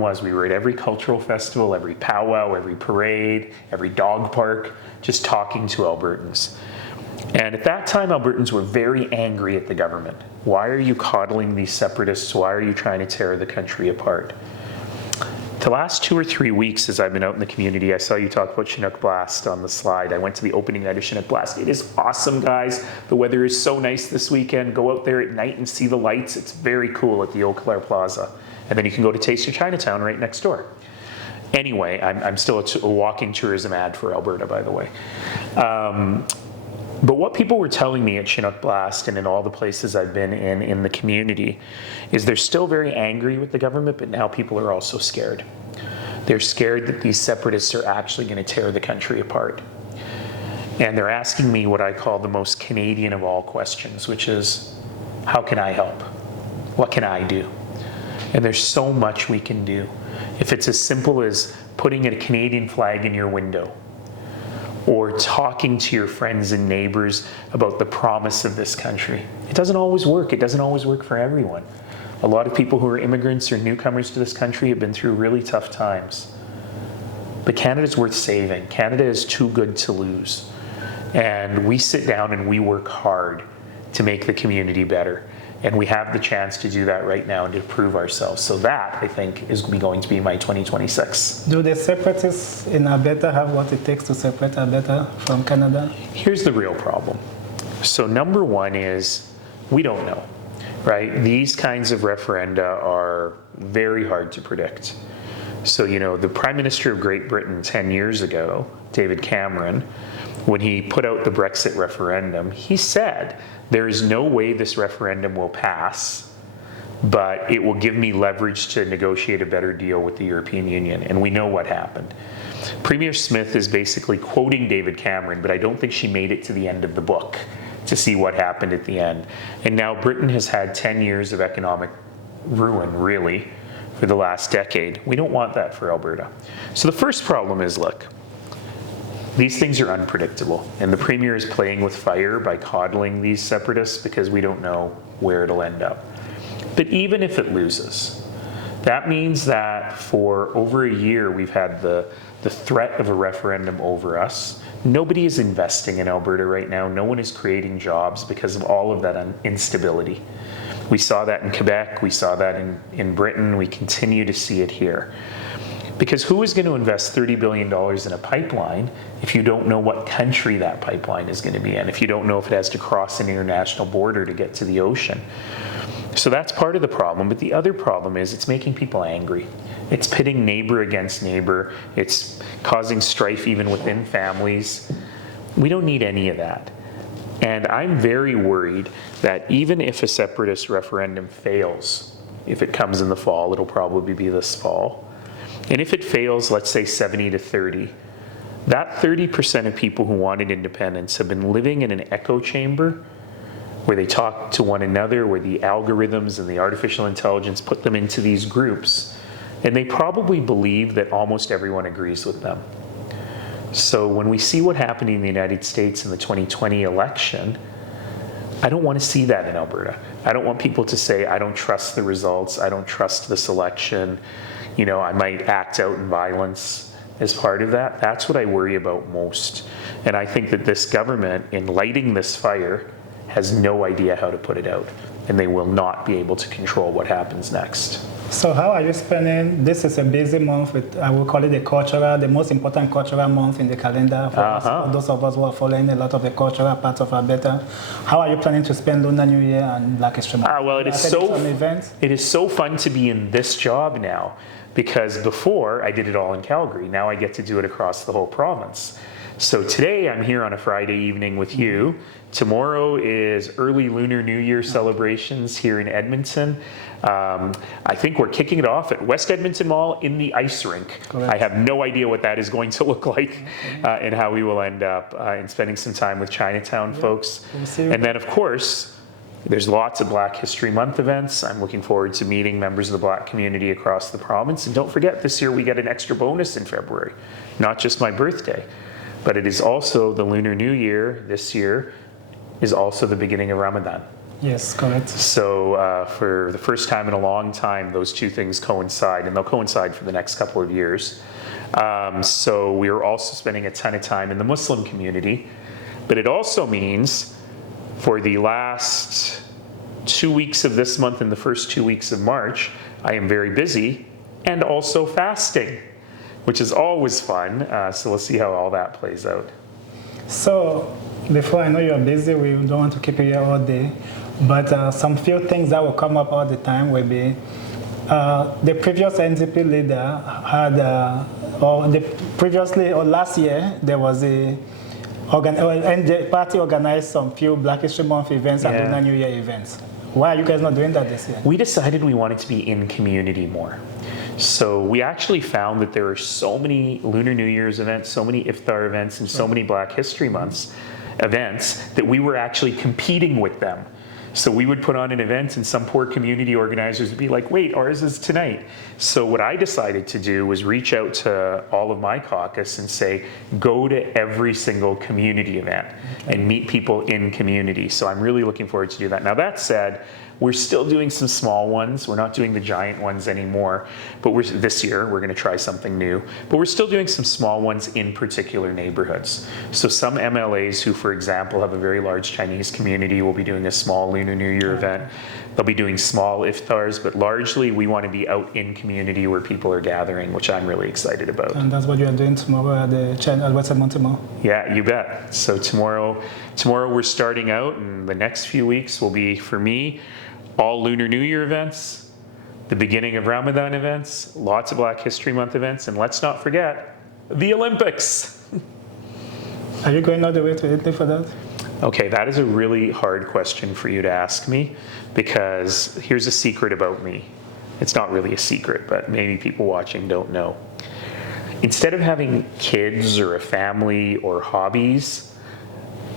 was. We were at every cultural festival, every powwow, every parade, every dog park, just talking to Albertans. And at that time, Albertans were very angry at the government. Why are you coddling these separatists? Why are you trying to tear the country apart? The last 2 or 3 weeks as I've been out in the community, I saw you talk about Chinook Blast on the slide. I went to the opening night of Chinook Blast. It is awesome, guys. The weather is so nice this weekend. Go out there at night and see the lights. It's very cool at the Eau Claire Plaza. And then you can go to Taste of Chinatown right next door. Anyway, I'm still a walking tourism ad for Alberta, by the way. But what people were telling me at Chinook Blast and in all the places I've been in the community is they're still very angry with the government, but now people are also scared. They're scared that these separatists are actually going to tear the country apart. And they're asking me what I call the most Canadian of all questions, which is, how can I help? What can I do? And there's so much we can do. If it's as simple as putting a Canadian flag in your window, or talking to your friends and neighbors about the promise of this country. It doesn't always work. It doesn't always work for everyone. A lot of people who are immigrants or newcomers to this country have been through really tough times. But Canada's worth saving. Canada is too good to lose. And we sit down and we work hard to make the community better. And we have the chance to do that right now and to prove ourselves. So that, I think, is going to be my 2026. Do the separatists in Alberta have what it takes to separate Alberta from Canada? Here's the real problem. So number one is, we don't know, right? These kinds of referenda are very hard to predict. So, you know, the Prime Minister of Great Britain 10 years ago, David Cameron, when he put out the Brexit referendum, he said, there is no way this referendum will pass, but it will give me leverage to negotiate a better deal with the European Union. And we know what happened. Premier Smith is basically quoting David Cameron, but I don't think she made it to the end of the book to see what happened at the end. And now Britain has had 10 years of economic ruin, really, for the last decade. We don't want that for Alberta. So the first problem is, look, these things are unpredictable, and the Premier is playing with fire by coddling these separatists because we don't know where it'll end up. But even if it loses, that means that for over a year we've had the threat of a referendum over us. Nobody is investing in Alberta right now. No one is creating jobs because of all of that instability. We saw that in Quebec, we saw that in Britain, we continue to see it here. Because who is going to invest $30 billion in a pipeline if you don't know what country that pipeline is going to be in, if you don't know if it has to cross an international border to get to the ocean? So that's part of the problem. But the other problem is it's making people angry. It's pitting neighbor against neighbor. It's causing strife even within families. We don't need any of that. And I'm very worried that even if a separatist referendum fails, if it comes in the fall, it'll probably be this fall. And if it fails, let's say 70 to 30, that 30% of people who wanted independence have been living in an echo chamber where they talk to one another, where the algorithms and the artificial intelligence put them into these groups. And they probably believe that almost everyone agrees with them. So when we see what happened in the United States in the 2020 election, I don't want to see that in Alberta. I don't want people to say, I don't trust the results, I don't trust this election. You know, I might act out in violence as part of that. That's what I worry about most. And I think that this government, in lighting this fire, has no idea how to put it out. And they will not be able to control what happens next. So how are you spending, this is a busy month, I will call it the most important cultural month in the calendar for us, for those of us who are following a lot of the cultural parts of Alberta. How are you planning to spend Lunar New Year and Black History Month? Well, it is so fun to be in this job now, because before I did it all in Calgary. Now I get to do it across the whole province. So today I'm here on a Friday evening with you. Tomorrow is early Lunar New Year celebrations here in Edmonton. I think we're kicking it off at West Edmonton Mall in the ice rink. Correct. I have no idea what that is going to look like and how we will end up in spending some time with Chinatown folks. And then of course, there's lots of Black History Month events. I'm looking forward to meeting members of the Black community across the province. And don't forget, this year we get an extra bonus in February, not just my birthday, but it is also the Lunar New Year this year is also the beginning of Ramadan. Yes, correct. So for the first time in a long time, those two things coincide, and they'll coincide for the next couple of years. So we are also spending a ton of time in the Muslim community, but it also means for the last 2 weeks of this month and the first 2 weeks of March, I am very busy and also fasting, which is always fun. So we'll see how all that plays out. So before, I know you're busy, we don't want to keep you here all day, but some few things that will come up all the time will be the previous NDP leader had, or last year, there was the party organized some few Black History Month events and Lunar New Year events. Why are you guys not doing that this year? We decided we wanted to be in community more. So we actually found that there are so many Lunar New Year's events, so many Iftar events, and so many Black History Months events that we were actually competing with them. So we would put on an event and some poor community organizers would be like, wait, ours is tonight. So what I decided to do was reach out to all of my caucus and say, go to every single community event and meet people in community. So I'm really looking forward to do that. Now that said, we're still doing some small ones. We're not doing the giant ones anymore, but this year we're going to try something new. But we're still doing some small ones in particular neighborhoods. So some MLAs who, for example, have a very large Chinese community will be doing a small Lunar New Year event. They'll be doing small iftars, but largely we want to be out in community where people are gathering, which I'm really excited about. And that's what you are doing tomorrow at the Alberta Montemor? Yeah, you bet. So tomorrow we're starting out, and the next few weeks will be, for me, all Lunar New Year events, the beginning of Ramadan events, lots of Black History Month events, and let's not forget the Olympics. Are you going all the way to Italy for that? Okay, that is a really hard question for you to ask me, because here's a secret about me. It's not really a secret, but maybe people watching don't know. Instead of having kids or a family or hobbies,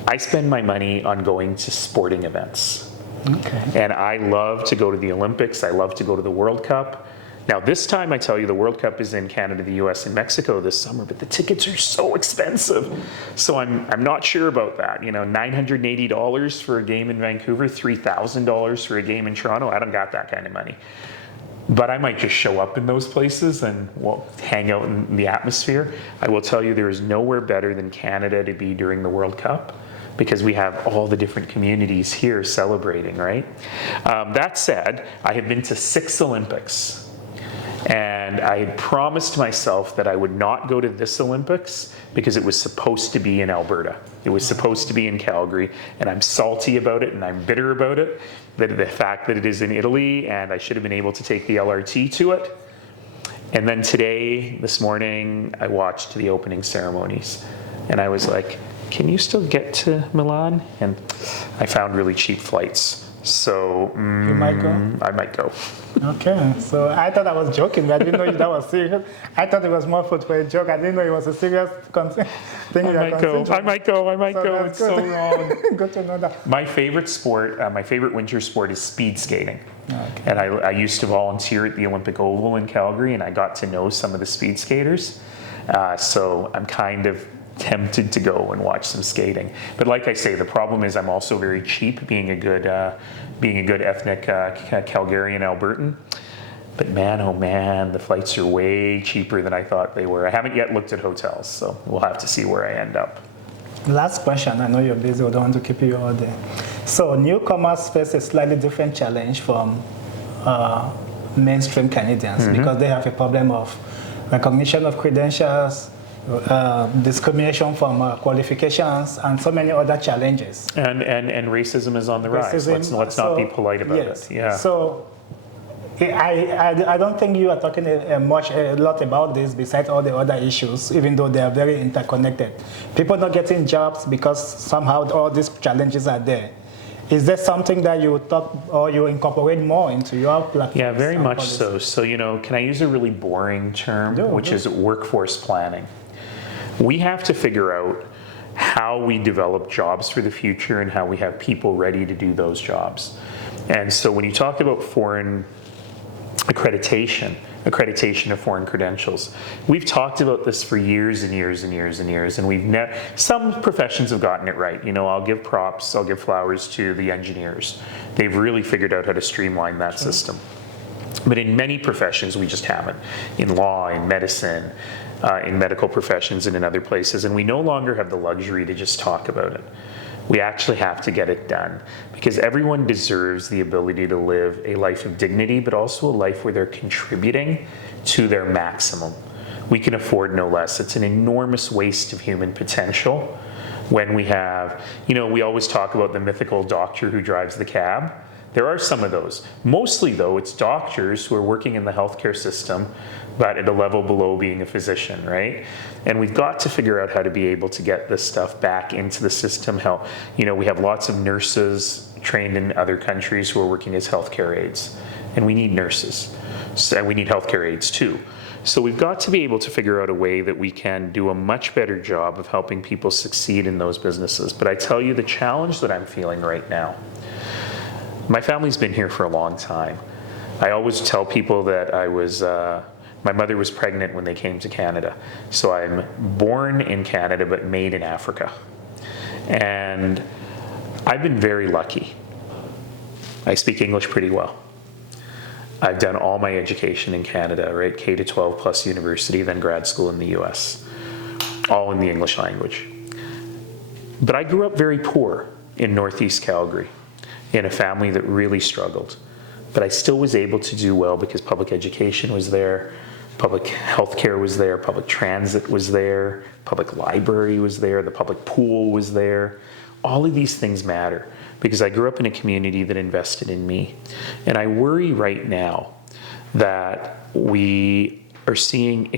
I spend my money on going to sporting events. Okay. And I love to go to the Olympics. I love to go to the World Cup. Now this time, I tell you, the World Cup is in Canada, the US, and Mexico this summer, but the tickets are so expensive. So I'm not sure about that. You know, $980 for a game in Vancouver, $3,000 for a game in Toronto. I don't got that kind of money. But I might just show up in those places and hang out in the atmosphere. I will tell you, there is nowhere better than Canada to be during the World Cup, because we have all the different communities here celebrating, right? That said, I have been to 6 Olympics. And I had promised myself that I would not go to this Olympics because it was supposed to be in Alberta. It was supposed to be in Calgary, and I'm salty about it and I'm bitter about it, that the fact that it is in Italy, and I should have been able to take the LRT to it. And then today, this morning, I watched the opening ceremonies, and I was like, can you still get to Milan? And I found really cheap flights. So you might go? I might go. Okay, so I thought I was joking, but I didn't know that was serious. I thought it was more for a joke. I didn't know it was a serious thing. I might go. It's so wrong. Good to know that. My favorite sport, my favorite winter sport is speed skating. Okay. And I used to volunteer at the Olympic Oval in Calgary, and I got to know some of the speed skaters. So I'm kind of tempted to go and watch some skating. But like I say, the problem is I'm also very cheap, being a good ethnic Calgarian Albertan. But man, oh man, the flights are way cheaper than I thought they were. I haven't yet looked at hotels, so we'll have to see where I end up. Last question. I know you're busy. I don't want to keep you all day. So newcomers face a slightly different challenge from mainstream Canadians, because they have a problem of recognition of credentials, discrimination from qualifications, and so many other challenges. And racism is on the rise. Let's not be polite about it. Yeah. So I don't think you are talking a lot about this besides all the other issues, even though they are very interconnected. People not getting jobs because somehow all these challenges are there. Is there something that you talk or you incorporate more into your platform? Yeah, very much so. So, can I use a really boring term, which is workforce planning? We have to figure out how we develop jobs for the future and how we have people ready to do those jobs. And so when you talk about foreign accreditation, accreditation of foreign credentials. We've talked about this for years and years and years and years, and some professions have gotten it right. You know, I'll give props, I'll give flowers to the engineers. They've really figured out how to streamline that system. But in many professions, we just haven't. In law, in medicine, in medical professions, and in other places. And we no longer have the luxury to just talk about it. We actually have to get it done, because everyone deserves the ability to live a life of dignity, but also a life where they're contributing to their maximum. We can afford no less. It's an enormous waste of human potential when we have, you know, we always talk about the mythical doctor who drives the cab. There are some of those. Mostly, though, it's doctors who are working in the healthcare system, but at a level below being a physician, right? And we've got to figure out how to be able to get this stuff back into the system. How, you know, we have lots of nurses trained in other countries who are working as healthcare aides, and we need nurses, and we need healthcare aides too. So we've got to be able to figure out a way that we can do a much better job of helping people succeed in those businesses. But I tell you, the challenge that I'm feeling right now, my family's been here for a long time. I always tell people that my mother was pregnant when they came to Canada. So I'm born in Canada, but made in Africa. And I've been very lucky. I speak English pretty well. I've done all my education in Canada, right? K to 12 plus university, then grad school in the US, all in the English language. But I grew up very poor in Northeast Calgary, in a family that really struggled. But I still was able to do well because public education was there, public health care was there, public transit was there, public library was there, the public pool was there. All of these things matter because I grew up in a community that invested in me. And I worry right now that we are seeing